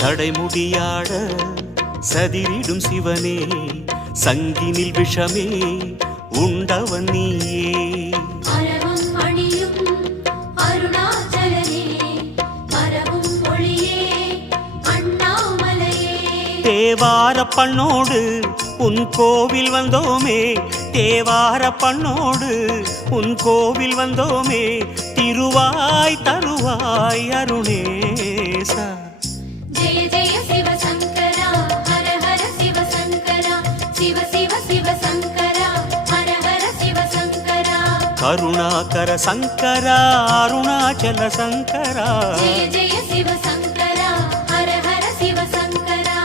சடைமுடியாட சதிரிடும் சிவனே, சங்கினில் விஷமே உண்டவன் நீயே. அரவும் மணியும் அருணாச்சலனே, மரவும் ஒளியே அண்ணாமலையே. தேவார பண்ணோடு உன் கோவில் வந்தோமே, தேவார பண்ணோடு உன் கோவில் வந்தோமே, திருவாய் தருவாய் அருணேசா. ஜெய ஜெய சிவசங்கரா, ஹர ஹர சிவசங்கரா, சிவ சிவ சிவசங்கரா, ஹர ஹர சிவசங்கரா. கருணாகர சங்கரா, அருணாச்சல சங்கரா. ஜெய ஜெய சிவசங்கரா, ஹர ஹர சிவசங்கரா.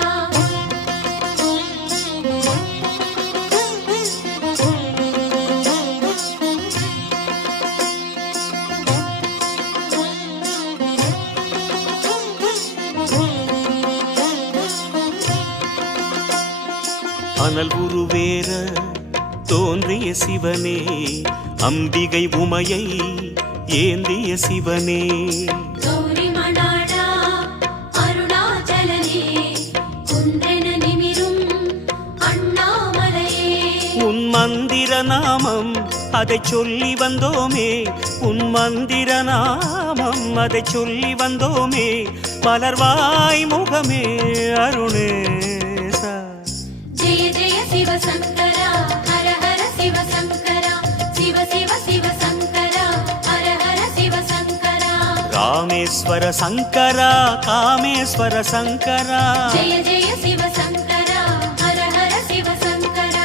அனல் உருவேற தோன்றிய சிவனே, அம்பிகை உமையை ஏந்திய சிவனே. கௌரி மணாளா அருணாச்சலனே, குன்றென நிமிரும் அண்ணாமலையே. உன் மந்திர நாமம் அதை சொல்லி வந்தோமே, உன் மந்திர நாமம் அதை சொல்லி வந்தோமே, மலர்வாய் முகமே அருணேசா. ஜெய ஜெய சிவசங்கரா, ஹர ஹர சிவசங்கரா, சிவ சிவ சிவசங்கரா, ஹர ஹர சிவசங்கரா. ராமேஸ்வர சங்கரா, காமேஸ்வர சங்கரா. ஜெய ஜெய சிவசங்கரா, ஹர ஹர சிவசங்கரா.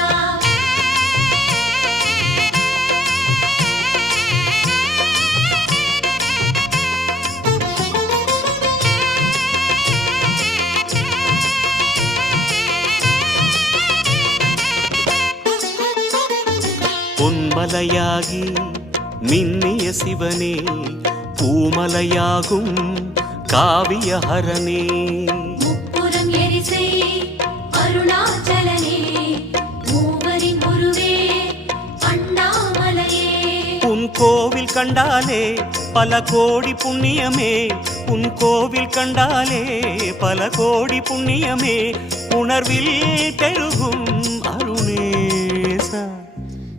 பொன்மலையாகி மின்னிய சிவனே, பூமலையாகும் காவியஹரனே. முப்புறம் எரிசை அருணாச்சலனே, மூவரின் குருவே அண்ணாமலையே. உன் கோவில் கண்டாலே பல கோடி புண்ணியமே, உன் கோவில் கண்டாலே பல கோடி புண்ணியமே, உணர்வில் பெருகும் அருணேசா.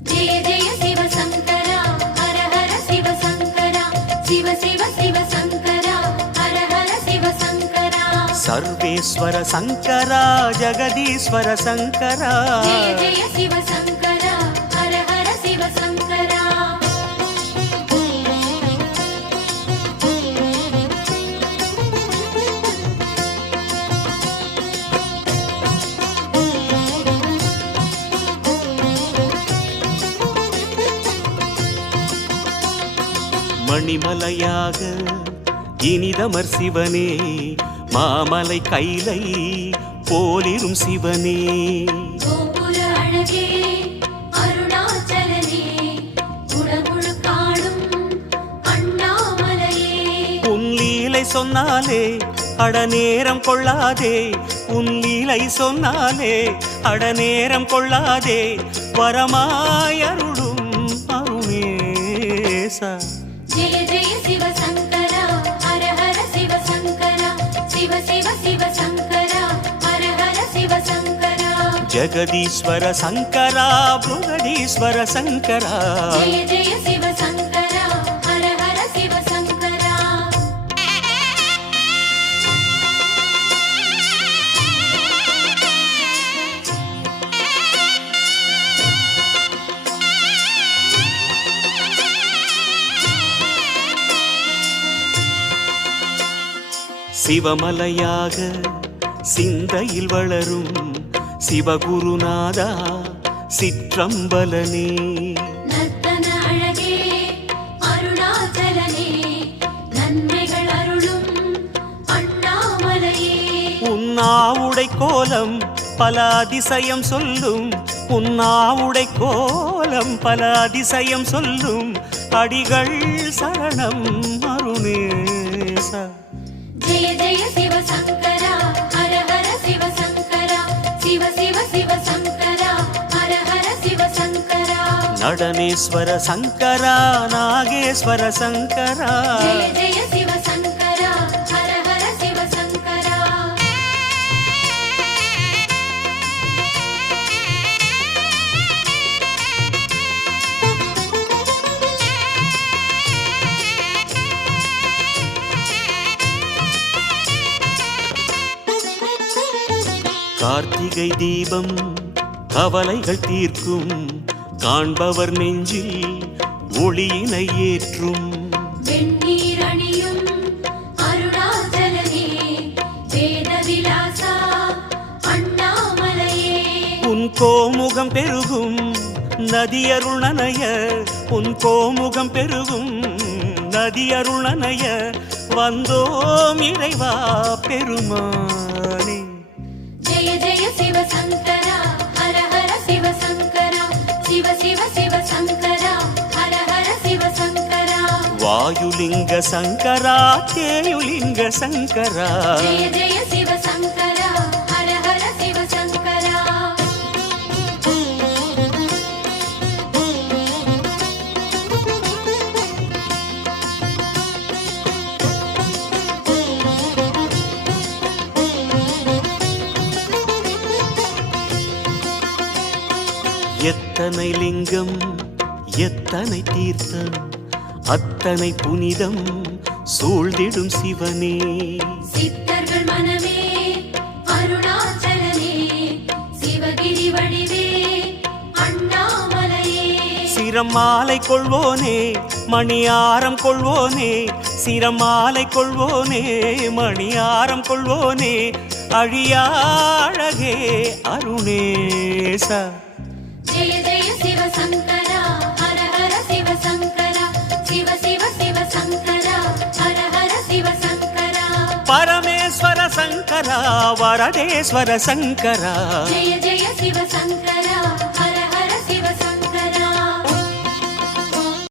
ஜெய ஜெய சிவசங்கரா, ஹர ஹர சிவசங்கரா, சிவ சிவ சிவசங்கரா, ஹர ஹர சிவசங்கரா. சர்வேஸ்வர சங்கரா, ஜெகதீஸ்வர சங்கரா. ஜெய ஜெய சிவசங்கரா, ஹர ஹர சிவசங்கரா. மணிமலையாக இனிதமர் சிவனே, மாமலை கைலை போலிரும் சிவனே. கோபுர அழகே அருணாச்சலனே, குணகுணு காணும் அண்ணாமலையே. உன் லீலை சொன்னாலே அடநேரம் கொள்ளாதே, உன் லீலை சொன்னாலே அடநேரம் கொள்ளாதே, வரமாய் அருளும் அருணேசா. ஜெய ஜெய சிவசங்கரா, ஹர ஹர சிவசங்கரா, சிவ சிவ சிவசங்கரா, ஹர ஹர சிவசங்கரா. ஜெகதீஸ்வர சங்கரா, புருகடீஸ்வர சங்கரா. ஜெய ஜெய சிவசங்கரா, ஹர ஹர சிவசங்கரா. சிவமலையாக சிந்தையில் வளரும் சிவகுருநாதா, சிற்றம்பலனே. நர்த்தன அழகே அருணாச்சலனே, நன்மைகள் அருளும் அண்ணாமலையே. உன்னாவுடை கோலம் பல அதிசயம் சொல்லும், உன்னாவுடை கோலம் பல அதிசயம் சொல்லும், அடிகள் சரணம் அருணேசா. ஜெய ஜெய சிவசங்கரா, ஹர ஹர சிவசங்கரா, சிவ சிவ சிவசங்கரா, ஹர ஹர சிவசங்கரா. நடனேஸ்வர சங்கரா, நாகேஸ்வர சங்கரா. ஜெய ஜெய சிவசங்கரா, ஹர ஹர சிவசங்கரா. கார்த்திகை தீபம் கவலைகள் தீர்க்கும் காண்பவர் நெஞ்சில் ஒளியினை ஏற்றும் வெந்நீர் அணியும் அருணாச்சலனே வேத விலாசா அண்ணாமலையே உன் கோமுகம் பெருகும் நதியருள் நனைய உன் கோமுகம் பெருகும் நதியருள் நனைய வந்தோம் இறைவா பெருமானே. ஜெய ஜெய சிவசங்கரா ஹர ஹர சிவசங்கரா சிவ சிவ சிவசங்கரா ஹர ஹர சிவசங்கரா வாயுலிங்க சங்கரா தேயுலிங்க சங்கரா ஜெய ஜெய சிவசங்கரா ஹர ஹர சிவசங்கரா எத்தனை லிங்கம் எத்தனை தீர்த்தம் அத்தனை புனிதம் சூழ்ந்திடும் சிவனே. சித்தர்கள் மனமே அருணாச்சலனே சிவகிரி வடிவே அண்ணாமலையே சிரம் மாலை கொள்வோனே மணியாரம் கொள்வோனே சிரம் மாலை கொள்வோனே மணியாரம் கொள்வோனே அழியா அழகே அருணேசா. ஜெய ஜெய சிவசங்கரா ஹர ஹர சிவசங்கரா சிவ சிவ சிவசங்கரா ஹர ஹர சிவசங்கரா பரமேஸ்வர சங்கரா வரதேஸ்வர சங்கரா ஜெய ஜெய சிவசங்கரா ஹர